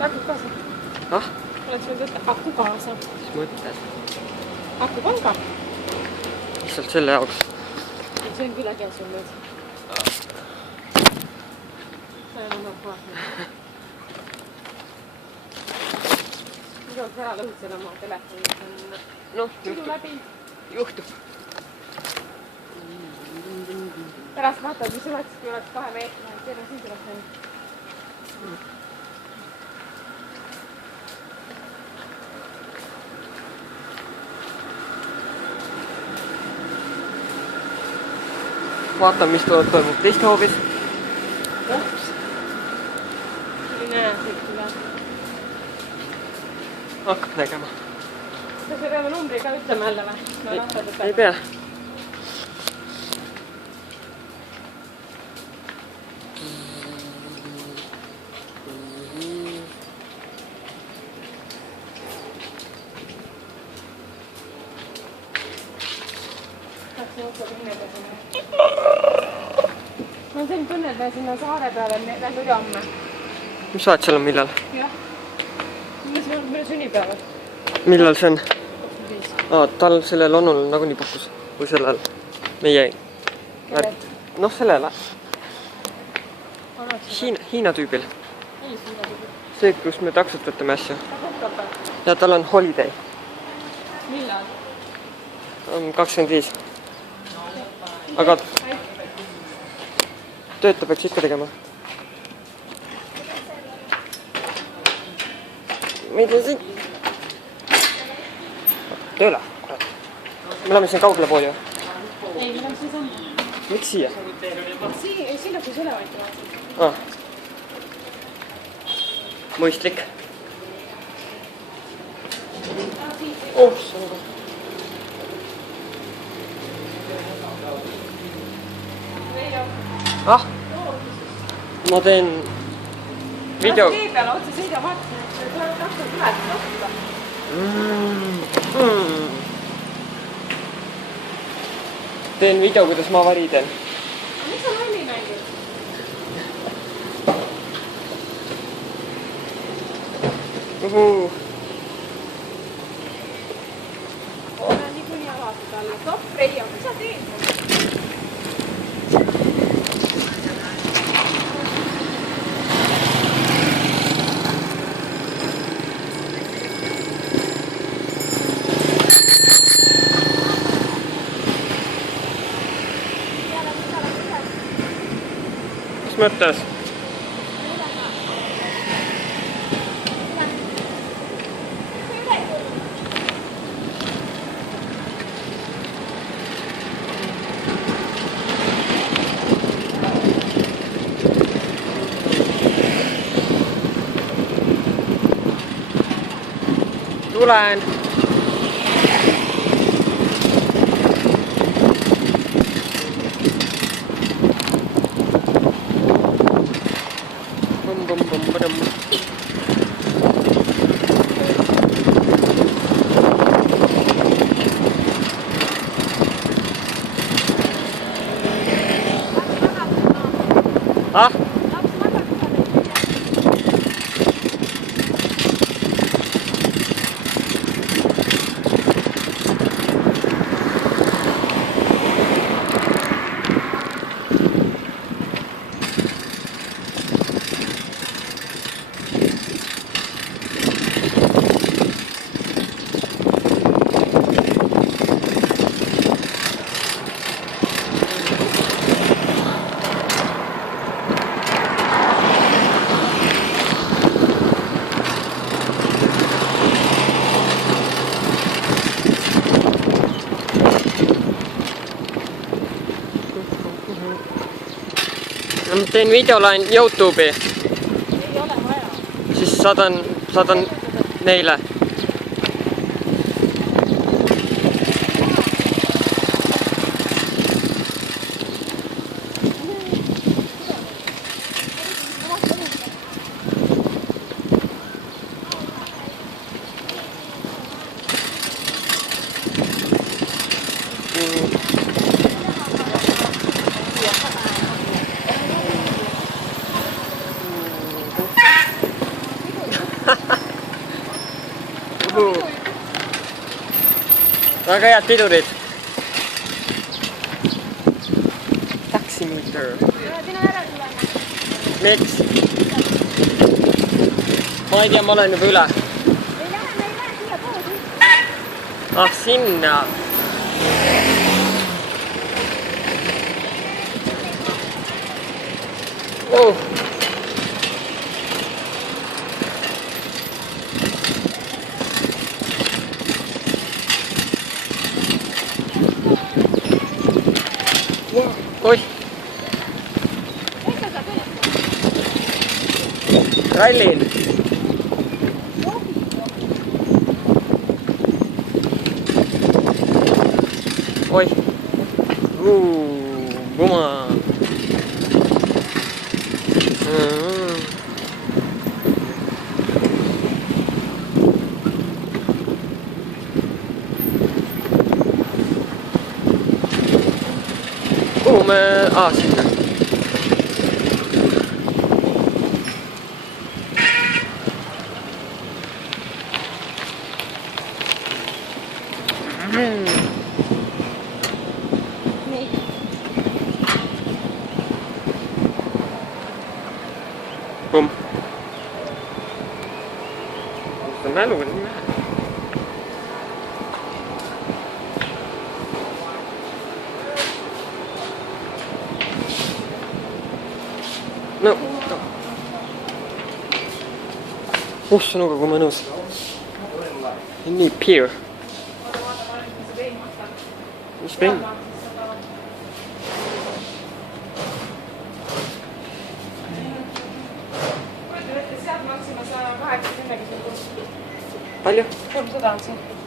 Aku kaasa. Ah? Oleks võinud võtta aku kaasa. Mis mõttes? Aku panga. Lihtsalt selle jaoks. See on küll äge sul nüüd. See on oma paahne. Mis on ära lõhutsen oma telefoni? Noh, juhtub. Pärast vaatad, mis oleks, kui oleks 2 meetri. Teine siin tuleb see. Vaatame, mis toimub teist hoovis. Ups. Ei näe siit üle. Hakkab nägema. Kas me peame numbri ka ütlema jälle või? Ei pea. Ma sain kõnnelda sinna saare peale läbi ülehomme. Mis saad seal on millal? Jah. Mis on meil sünnipäeval? Millal see on? Tal sellel onul nagunii puhkus. Või sellel meie... Noh, sellele. Hiina tüübil. See, kus me taksot võtame asja. Ja tal on holiday. Millal? 25. Aga tööta peaks ikka tegema. Mida siin? Tööle, kurat. Me oleme siin kaugele pooli ju. Ei, me oleme siin samme. Miks siia? Siin kus elevant vaatsid. Mõistlik. Ma teen video. Tee peale otse sõida vaatasin, et see taksol tuleb lahkuda. Teen video, kuidas ma vari teen. Miks sa lolli mängid? Olen nii kuni avatud alla. Top Reio, mis sa teed? Mis mõttes? Tulen. Ah? Ma teen videolain YouTube'i. Ei ole vaja. Siis saadan neile. väga head pidurid. Taximeter. Sina ära tulema. Miks? Ma ei tea, ma olen juba üle. Ei lähe siia poodi. Ah, sinna. Oh. Oih, Ikka saab üles. rallil. Oih. Puma. Kuhu me... sinna. Nii. Kumm. See mäluga nii vähe. No. Sõnuga kui mõnus. Nii piir. Mis vein? Sealt maksime 180 Palju? 300 on siin.